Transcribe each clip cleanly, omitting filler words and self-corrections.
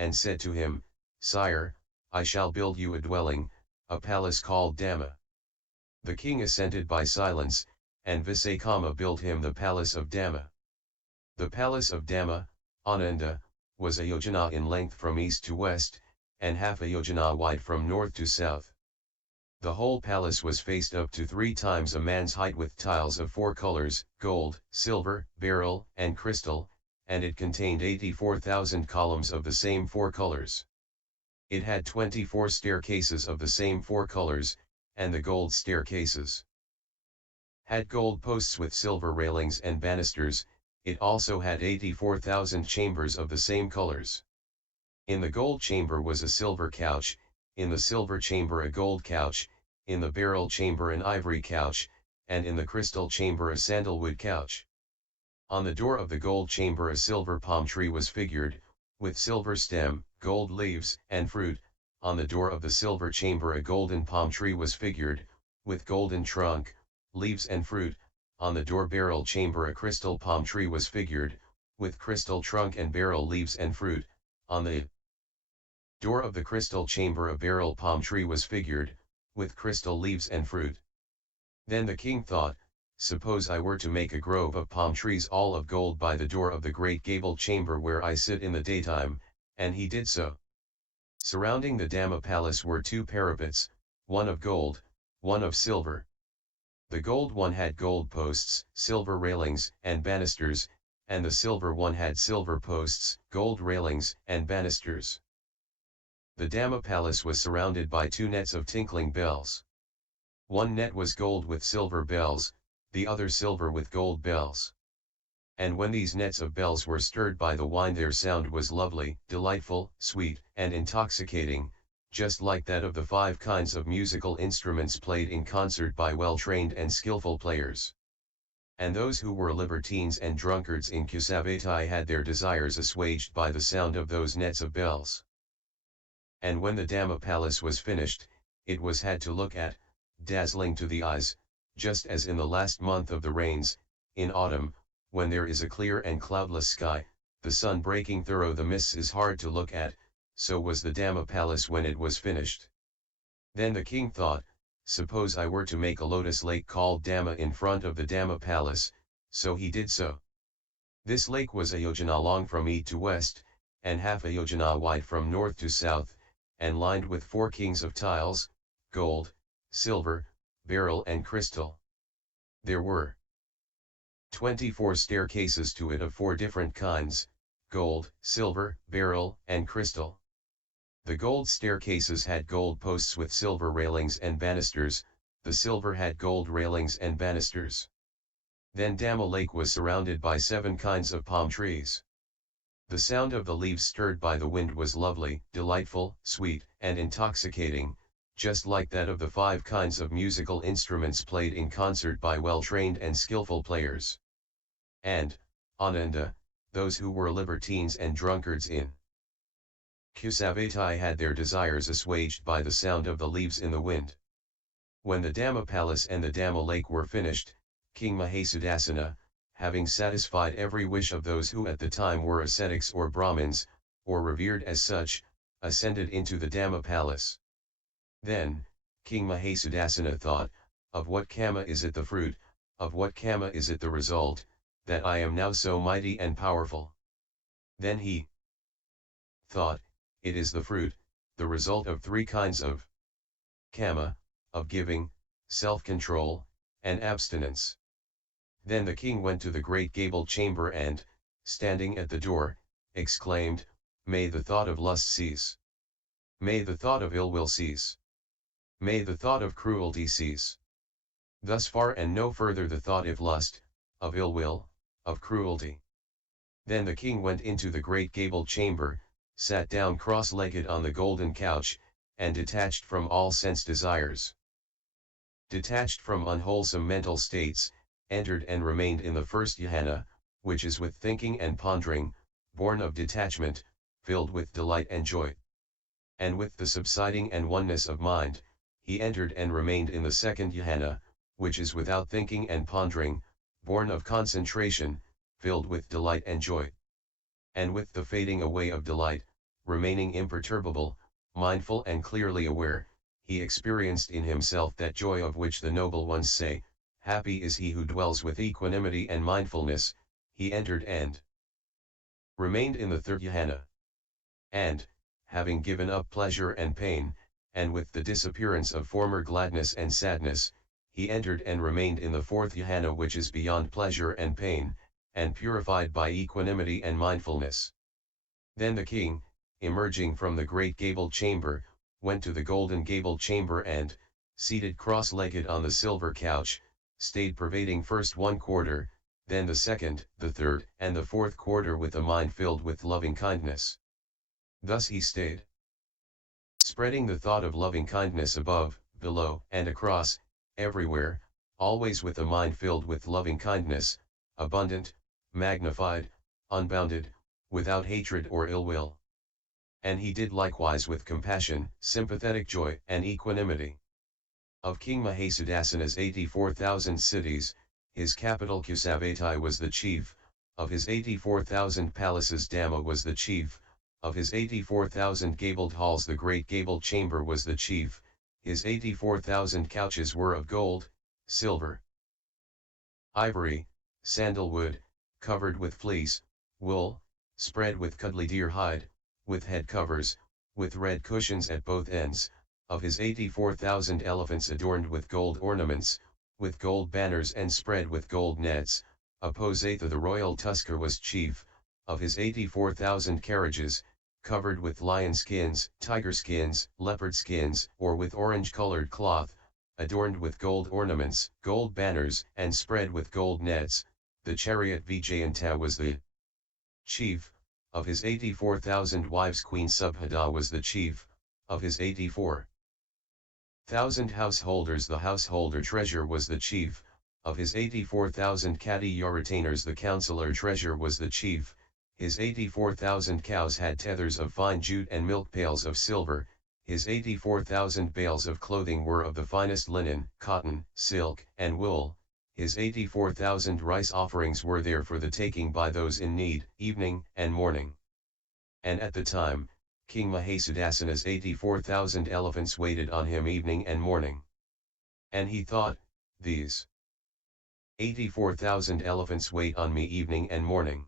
and said to him, "Sire, I shall build you a dwelling, a palace called Dhamma." The king assented by silence, and Visakama built him the palace of Dhamma. The palace of Dhamma, Ananda, was a yojana in length from east to west, and half a yojana wide from north to south. The whole palace was faced up to 3 times a man's height with tiles of 4 colors, gold, silver, beryl, and crystal, and it contained 84,000 columns of the same 4 colors. It had 24 staircases of the same 4 colors, and the gold staircases had gold posts with silver railings and banisters. It also had 84,000 chambers of the same colors. In the gold chamber was a silver couch, in the silver chamber a gold couch, in the beryl chamber an ivory couch, and in the crystal chamber a sandalwood couch. On the door of the gold chamber a silver palm tree was figured, with silver stem, gold leaves, and fruit. On the door of the silver chamber a golden palm tree was figured, with golden trunk, leaves and fruit. On the door beryl chamber a crystal palm tree was figured, with crystal trunk and beryl leaves and fruit. On the door of the crystal chamber a beryl palm tree was figured, with crystal leaves and fruit. Then the king thought, "Suppose I were to make a grove of palm trees all of gold by the door of the great gabled chamber where I sit in the daytime," and he did so. Surrounding the Dhamma palace were 2 parapets, one of gold, one of silver. The gold one had gold posts, silver railings, and banisters, and the silver one had silver posts, gold railings, and banisters. The Dhamma palace was surrounded by 2 nets of tinkling bells. One net was gold with silver bells, the other silver with gold bells. And when these nets of bells were stirred by the wind their sound was lovely, delightful, sweet, and intoxicating, just like that of the 5 kinds of musical instruments played in concert by well-trained and skillful players. And those who were libertines and drunkards in Kusavati had their desires assuaged by the sound of those nets of bells. And when the Dhamma palace was finished, it was had to look at, dazzling to the eyes, just as in the last month of the rains, in autumn, when there is a clear and cloudless sky, the sun breaking through the mists is hard to look at, so was the Dhamma palace when it was finished. Then the king thought, "Suppose I were to make a lotus lake called Dhamma in front of the Dhamma palace," so he did so. This lake was a yojana long from east to west, and half a yojana wide from north to south, and lined with 4 kings of tiles, gold, silver, beryl and crystal. There were 24 staircases to it of 4 different kinds, gold, silver, beryl, and crystal. The gold staircases had gold posts with silver railings and banisters, the silver had gold railings and banisters. Then Dhamma lake was surrounded by 7 kinds of palm trees. The sound of the leaves stirred by the wind was lovely, delightful, sweet, and intoxicating, just like that of the 5 kinds of musical instruments played in concert by well-trained and skillful players. And, Ananda, those who were libertines and drunkards in Kusavati had their desires assuaged by the sound of the leaves in the wind. When the Dhamma palace and the Dhamma lake were finished, King Mahasudassana, having satisfied every wish of those who at the time were ascetics or Brahmins, or revered as such, ascended into the Dhamma palace. Then, King Mahasudassana thought, "Of what karma is it the fruit, of what karma is it the result, that I am now so mighty and powerful?" Then he thought, "It is the fruit, the result of 3 kinds of karma, of giving, self-control, and abstinence." Then the king went to the great gabled chamber and, standing at the door, exclaimed, "May the thought of lust cease. May the thought of ill will cease. May the thought of cruelty cease. Thus far and no further the thought of lust, of ill will, of cruelty." Then the king went into the great gabled chamber, sat down cross-legged on the golden couch, and detached from all sense desires, detached from unwholesome mental states, entered and remained in the first dhyana, which is with thinking and pondering, born of detachment, filled with delight and joy. And with the subsiding and oneness of mind, he entered and remained in the second dhyana, which is without thinking and pondering, born of concentration, filled with delight and joy. And with the fading away of delight, remaining imperturbable, mindful and clearly aware, he experienced in himself that joy of which the noble ones say, happy is he who dwells with equanimity and mindfulness. He entered and remained in the third jhana. And, having given up pleasure and pain, and with the disappearance of former gladness and sadness, he entered and remained in the fourth jhana, which is beyond pleasure and pain, and purified by equanimity and mindfulness. Then the king, emerging from the great gabled chamber, went to the golden gabled chamber and, seated cross-legged on the silver couch, stayed pervading first one quarter, then the second, the third, and the fourth quarter with a mind filled with loving kindness. Thus he stayed, spreading the thought of loving kindness above, below, and across, everywhere, always with a mind filled with loving kindness, abundant, magnified, unbounded, without hatred or ill will. And he did likewise with compassion, sympathetic joy, and equanimity. Of King Mahasudassana's 84,000 cities, his capital Kusavati was the chief. Of his 84,000 palaces Dhamma was the chief. Of his 84,000 gabled halls the great gabled chamber was the chief. His 84,000 couches were of gold, silver, ivory, sandalwood, covered with fleece, wool, spread with cuddly deer hide, with head covers, with red cushions at both ends. Of his 84,000 elephants adorned with gold ornaments, with gold banners and spread with gold nets, Aposatha the royal tusker was chief. Of his 84,000 carriages, covered with lion skins, tiger skins, leopard skins, or with orange-colored cloth, adorned with gold ornaments, gold banners, and spread with gold nets, the chariot Vijayanta was the chief. Of his 84,000 wives Queen Subhada was the chief. Of his 84,000 householders the householder treasure was the chief. Of his 84,000 Khattiyani retainers the councillor treasure was the chief. His 84,000 cows had tethers of fine jute and milk pails of silver. His 84,000 bales of clothing were of the finest linen, cotton, silk, and wool. His 84,000 rice offerings were there for the taking by those in need, evening and morning. And at the time, King Mahasudassana's 84,000 elephants waited on him evening and morning. And he thought, these 84,000 elephants wait on me evening and morning.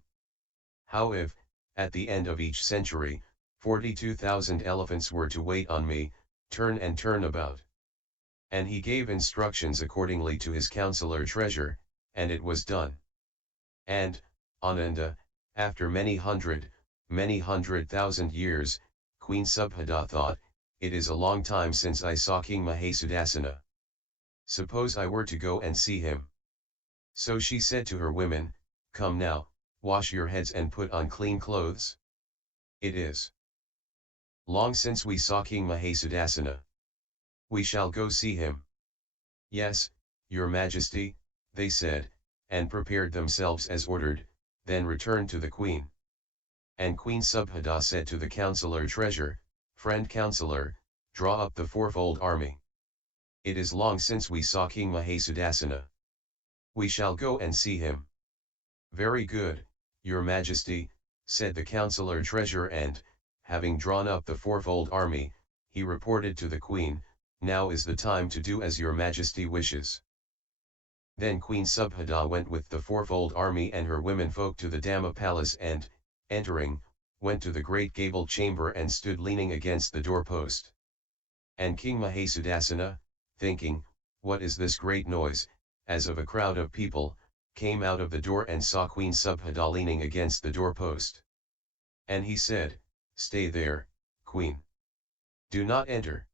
How if, at the end of each century, 42,000 elephants were to wait on me, turn and turn about? And he gave instructions accordingly to his councillor treasure, and it was done. And, Ananda, after many hundred thousand years, Queen Subhada thought, it is a long time since I saw King Mahasudassana. Suppose I were to go and see him. So she said to her women, come now, wash your heads and put on clean clothes. It is long since we saw King Mahasudassana. We shall go see him. Yes, your majesty, they said, and prepared themselves as ordered, then returned to the queen. And Queen Subhada said to the councillor treasure, friend councillor, draw up the fourfold army. It is long since we saw King Mahasudassana. We shall go and see him. Very good, your majesty, said the councillor treasure, and, having drawn up the fourfold army, he reported to the queen, now is the time to do as your majesty wishes. Then Queen Subhada went with the fourfold army and her women folk to the Dhamma palace and, entering, went to the great gabled chamber and stood leaning against the doorpost. And King Mahasudassana, thinking, what is this great noise, as of a crowd of people, came out of the door and saw Queen Subhada leaning against the doorpost. And he said, stay there, queen. Do not enter.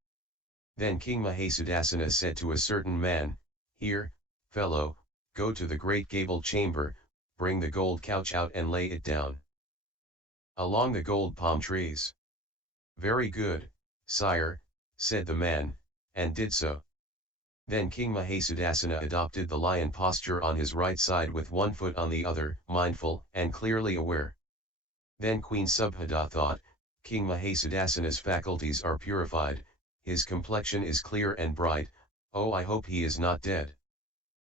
Then King Mahasudassana said to a certain man, here, fellow, go to the great gabled chamber, bring the gold couch out and lay it down along the gold palm trees. Very good, sire, said the man, and did so. Then King Mahasudassana adopted the lion posture on his right side with one foot on the other, mindful and clearly aware. Then Queen Subhada thought, King Mahasudassana's faculties are purified, his complexion is clear and bright, oh I hope he is not dead.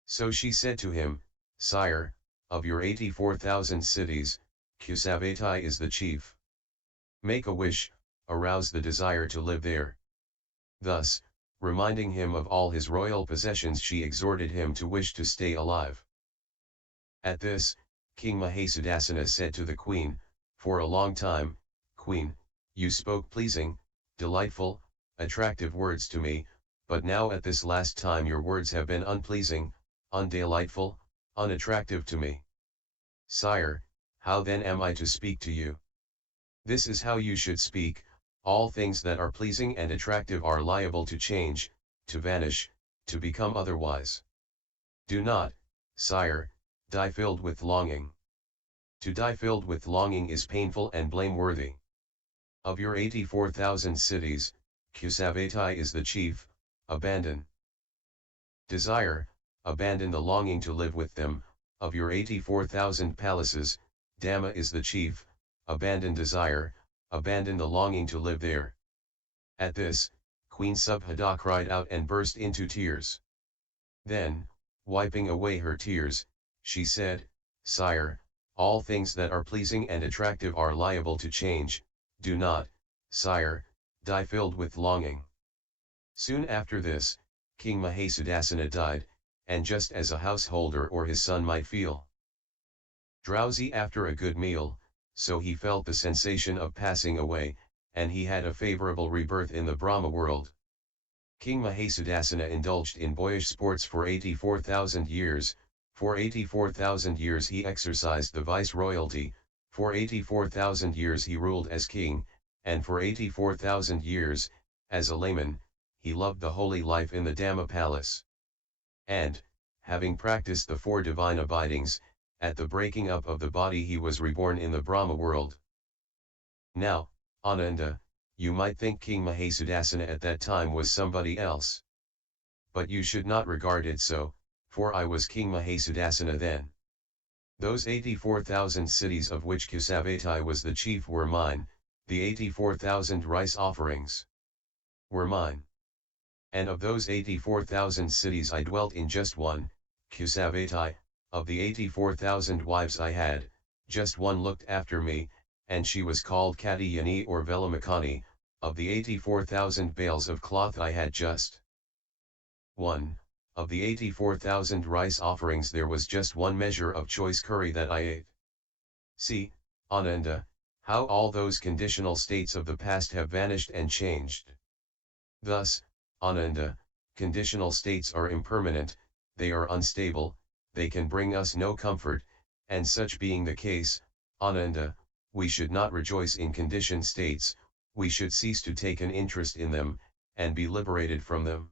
So she said to him, sire, of your 84,000 cities, Kusavati is the chief. Make a wish, arouse the desire to live there. Thus, reminding him of all his royal possessions, she exhorted him to wish to stay alive. At this, King Mahasudassana said to the queen, "For a long time, queen, you spoke pleasing, delightful, attractive words to me, but now at this last time your words have been unpleasing, undelightful, unattractive to me. Sire, how then am I to speak to you? This is how you should speak: all things that are pleasing and attractive are liable to change, to vanish, to become otherwise. Do not, sire, die filled with longing. To die filled with longing is painful and blameworthy. Of your 84,000 cities, Kusavati is the chief, abandon. Desire, abandon the longing to live with them. Of your 84,000 palaces, Dhamma is the chief, abandon desire, abandon the longing to live there." At this, Queen Subhada cried out and burst into tears. Then, wiping away her tears, she said, "Sire, all things that are pleasing and attractive are liable to change. Do not, sire, die filled with longing." Soon after this, King Mahasudassana died, and just as a householder or his son might feel drowsy after a good meal, so he felt the sensation of passing away, and he had a favorable rebirth in the Brahma world. King Mahasudassana indulged in boyish sports for 84,000 years, for 84,000 years he exercised the viceroyalty, for 84,000 years he ruled as king, and for 84,000 years, as a layman, he loved the holy life in the Dhamma palace. And, having practiced the 4 divine abidings, at the breaking up of the body he was reborn in the Brahma world. Now, Ananda, you might think King Mahasudassana at that time was somebody else. But you should not regard it so, for I was King Mahasudassana then. Those 84,000 cities of which Kusavati was the chief were mine, the 84,000 rice offerings were mine. And of those 84,000 cities I dwelt in just one, Kusavati. Of the 84,000 wives I had, just one looked after me, and she was called Khattiyani or Velamikani. Of the 84,000 bales of cloth I had just one. Of the 84,000 rice offerings there was just one measure of choice curry that I ate. See, Ananda, how all those conditional states of the past have vanished and changed. Thus, Ananda, conditional states are impermanent, they are unstable, they can bring us no comfort, and such being the case, Ananda, we should not rejoice in conditioned states, we should cease to take an interest in them, and be liberated from them.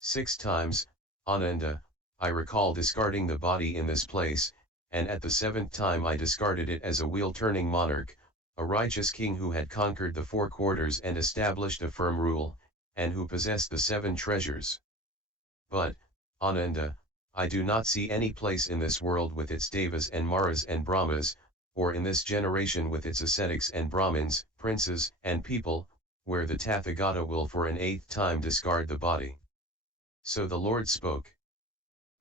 6 times, Ananda, I recall discarding the body in this place, and at the 7th time I discarded it as a wheel-turning monarch, a righteous king who had conquered the 4 quarters and established a firm rule, and who possessed the 7 treasures. But, Ananda, I do not see any place in this world with its devas and maras and brahmas, or in this generation with its ascetics and brahmins, princes and people, where the Tathagata will for an 8th time discard the body. So the Lord spoke.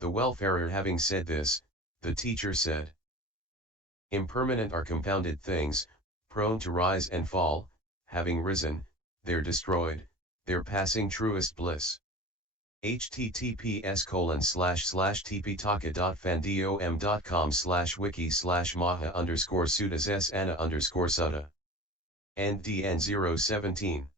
The welfarer having said this, the teacher said, "Impermanent are compounded things, prone to rise and fall, having risen, they're destroyed, they're passing truest bliss." https://tptaka.fandom.com/wiki/maha_sudassana_sutta. NDN 017